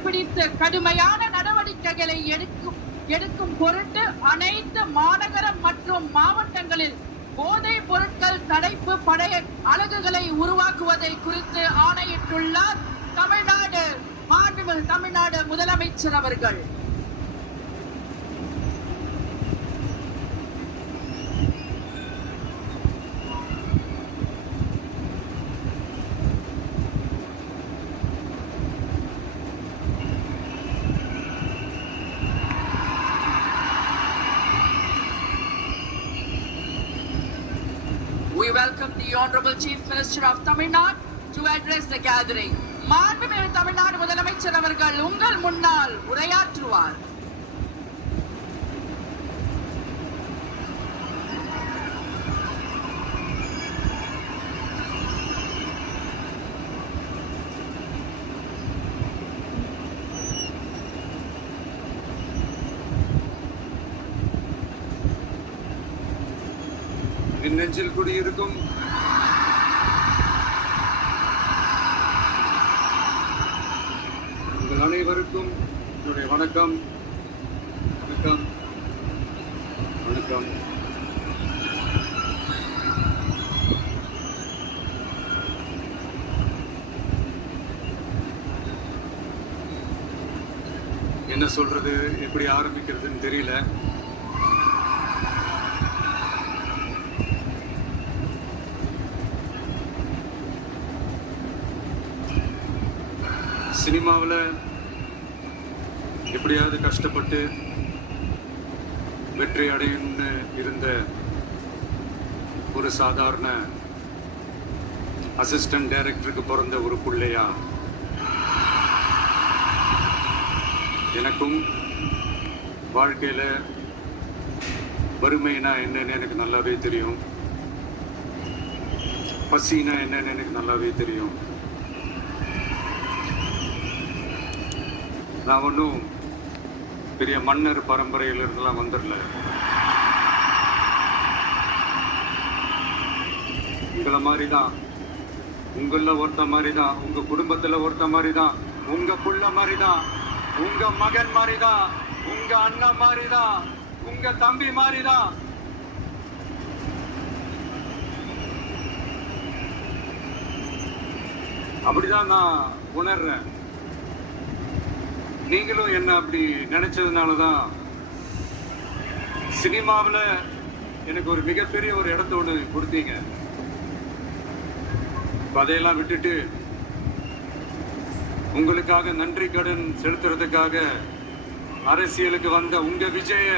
கண்டுபிடித்து கடுமையான நடவடிக்கைகளை எடுக்கும் பொருட்டு அனைத்து மாநகரம் மற்றும் மாவட்டங்களில் போதைப் பொருட்கள் தடுப்பு படை அலகுகளை உருவாக்குவதை குறித்து ஆணையிட்டுள்ளார் தமிழ்நாடு முதலமைச்சர் அவர்கள். We welcome the Honorable Chief Minister of Tamil Nadu to address the gathering. மாண்புமிகு தமிழ்நாடு முதலமைச்சர் அவர்கள் உங்கள் முன்னால் உரையாற்றுவார். நெஞ்சில் குடியிருக்கும் உங்கள் அனைவருக்கும் என்னுடைய வணக்கம். வணக்கம் வணக்கம். என்ன சொல்றது, எப்படி ஆரம்பிக்கிறதுன்னு தெரியல. சினிமாவில் எப்படியாவது கஷ்டப்பட்டு வெற்றி அடையணும்னு இருந்த ஒரு சாதாரண அசிஸ்டன்ட் டைரக்டருக்கு பிறந்த ஒரு பிள்ளையா எனக்கும் வாழ்க்கையில் வறுமைனா என்னன்னு எனக்கு நல்லாவே தெரியும், பசினா என்னன்னு எனக்கு நல்லாவே தெரியும். நான் ஒன்றும் பெரிய மன்னர் பரம்பரையிலிருந்துலாம் வந்துடல. உங்களை மாதிரி தான், உங்களில் ஒருத்த மாதிரி தான், உங்கள் குடும்பத்தில் ஒருத்த மாதிரி தான், உங்கள் புள்ள மாதிரி தான், உங்கள் மகன் மாதிரி தான், உங்கள் அண்ணன் மாதிரி தான், உங்கள் தம்பி மாதிரி தான். அப்படிதான் நான் உணர்றேன். நீங்களும் என்ன அப்படி நினைச்சதுனால தான் சினிமாவில் எனக்கு ஒரு மிகப்பெரிய ஒரு இடத்த ஒன்று கொடுத்தீங்க. அதையெல்லாம் விட்டுட்டு உங்களுக்காக நன்றி கடன் செலுத்துறதுக்காக அரசியலுக்கு வந்த இந்த விஜய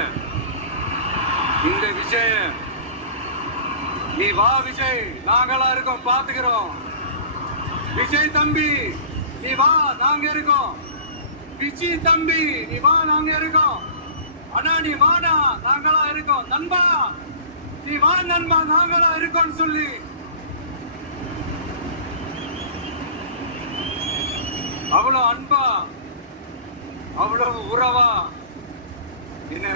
நீ வா விஜய், நாங்களா இருக்கோம், பாத்துக்கிறோம். விஜய் தம்பி நீ வா, நாங்க இருக்கோம். விஜய் தம்பி நீ வா, நாங்க இருக்கோம். அண்ணா நீ வாடா, நாங்களா இருக்கோம். நண்பா நீ வா நண்பா, நாங்களா இருக்கோம்னு சொல்லி அவ்வளவு அன்பா அவ்வளவு உறவா என்ன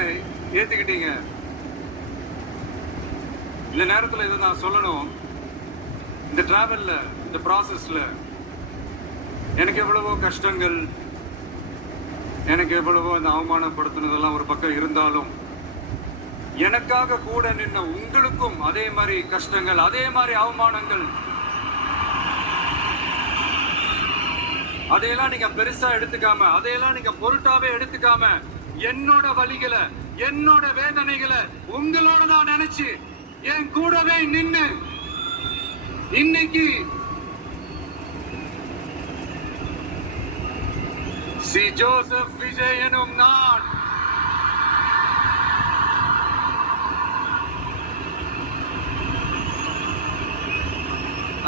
ஏத்துக்கிட்டீங்க. இந்த நேரத்தில் இதை நான் சொல்லணும். இந்த டிராவல்ல, இந்த ப்ராசஸ்ல எனக்கு எவ்வளவோ கஷ்டங்கள், எனக்கு எவ்வளவோ அந்த அவமானப்படுத்தினதெல்லாம் ஒரு பக்கம் இருந்தாலும் எனக்காக கூட நின்ன உங்களுக்கும் அதே மாதிரி கஷ்டங்கள், அதே மாதிரி அவமானங்கள், அதையெல்லாம் நீங்க பெருசா எடுத்துக்காம, அதையெல்லாம் நீங்க பொருட்டாவே எடுத்துக்காம என்னோட வலிகளை, என்னோட வேதனைகளை உங்களோட தான் நினைச்சு என் கூடவே நின்னு இன்னைக்கு சி ஜோசப் விஜய் எனும் நான்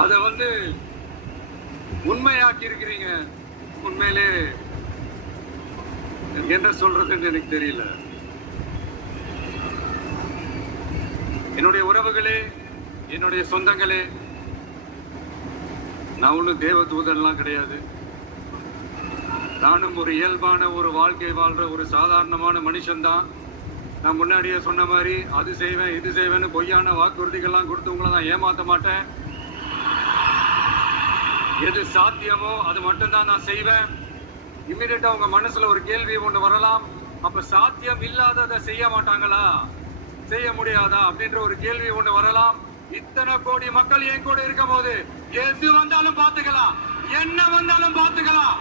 அதை உண்மையாக்கி இருக்கிறீங்க. உண்மையிலே என்ன சொல்றதுன்னு எனக்கு தெரியல. என்னுடைய உறவுகளே, என்னுடைய சொந்தங்களே, நான் ஒன்றும் தேவதூதன்லாம் கிடையாது. நானும் ஒரு இயல்பான ஒரு வாழ்க்கை வாழ்ற ஒரு சாதாரணமான மனுஷன்தான். நான் முன்னாடியே சொன்ன மாதிரி அது செய்வேன் இது செய்வேன்னு பொய்யான வாக்குறுதிகள்லாம் கொடுத்து உங்களை நான் ஏமாற்ற மாட்டேன். எது சாத்தியமோ அது மட்டும்தான் நான் செய்வேன். இம்மிடியட்டா உங்க மனசுல ஒரு கேள்வி ஒண்ணு வரலாம். அப்ப சாத்தியம் இல்லாததை செய்ய மாட்டாங்களா, செய்ய முடியாதா அப்படின்ற ஒரு கேள்வி ஒண்ணு வரலாம். இத்தனை கோடி மக்கள் என் கூட இருக்கும் போது எது வந்தாலும் பாத்துக்கலாம், என்ன வந்தாலும் பாத்துக்கலாம்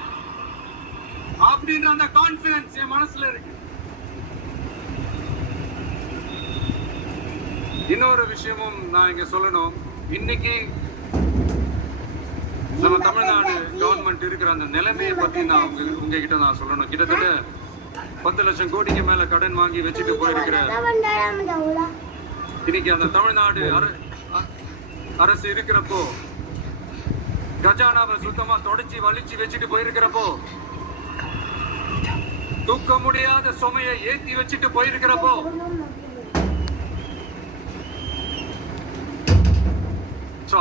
அப்படின்ற அந்த கான்பிடன்ஸ் என் மனசுல இருக்கு. இன்னொரு விஷயமும் நான் இங்க சொல்லணும். இன்னைக்கு நம்ம தமிழ்நாடு கவர்மெண்ட் இருக்கிற அந்த நிலைமையை பத்தி நான் உங்ககிட்ட நான் சொல்லணும். கிட்டத்தட்ட 10 லட்சம் கோடிக்கு மேல கடன் வாங்கி வச்சுட்டு போயிருக்கிற இன்னைக்கு அந்த தமிழ்நாடு அரசு இருக்கிறப்போ, கஜானாவை சுத்தமா தொடச்சி வலிச்சு வச்சுட்டு போயிருக்கிறப்போ, தூக்க முடியாத சுமையை ஏத்தி வச்சுட்டு போயிருக்கிறப்போ,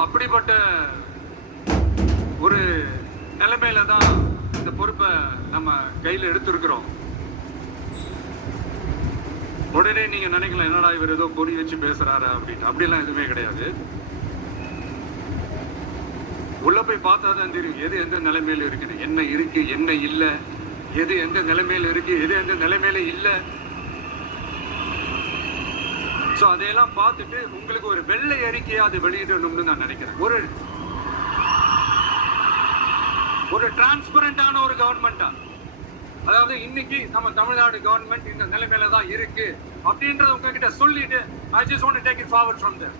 அப்படிப்பட்ட ஒரு நிலைமையில தான் இந்த பொறுப்பை நம்ம கையில எடுத்திருக்கிறோம். உடனே நீங்க நினைக்கலாம், என்னடா இவர் ஏதோ பொறி வச்சு பேசுறாரு அப்படின்னு. அப்படிலாம் எதுவுமே கிடையாது. உள்ள போய் பார்த்தா தான் தெரியும் எது எந்த நிலைமையில இருக்குது, என்ன இருக்கு என்ன இல்ல, எது எந்த நிலைமையில இருக்கு, எது எந்த நிலைமையில இல்ல. சோ அதையெல்லாம் பார்த்துட்டு உங்களுக்கு ஒரு வெள்ளை அறிக்கையா அது வெளியிடணும்னு நான் நினைக்கிறேன். ஒரு டிரான்ஸ்பரண்டான ஒரு கவர்மெண்டா, அதாவது இன்னைக்கு நம்ம தமிழ்நாடு கவர்மெண்ட் இந்த நிலைமையில தான் இருக்கு அப்படின்றத உங்ககிட்ட சொல்லிட்டு I just want to take it forward from there.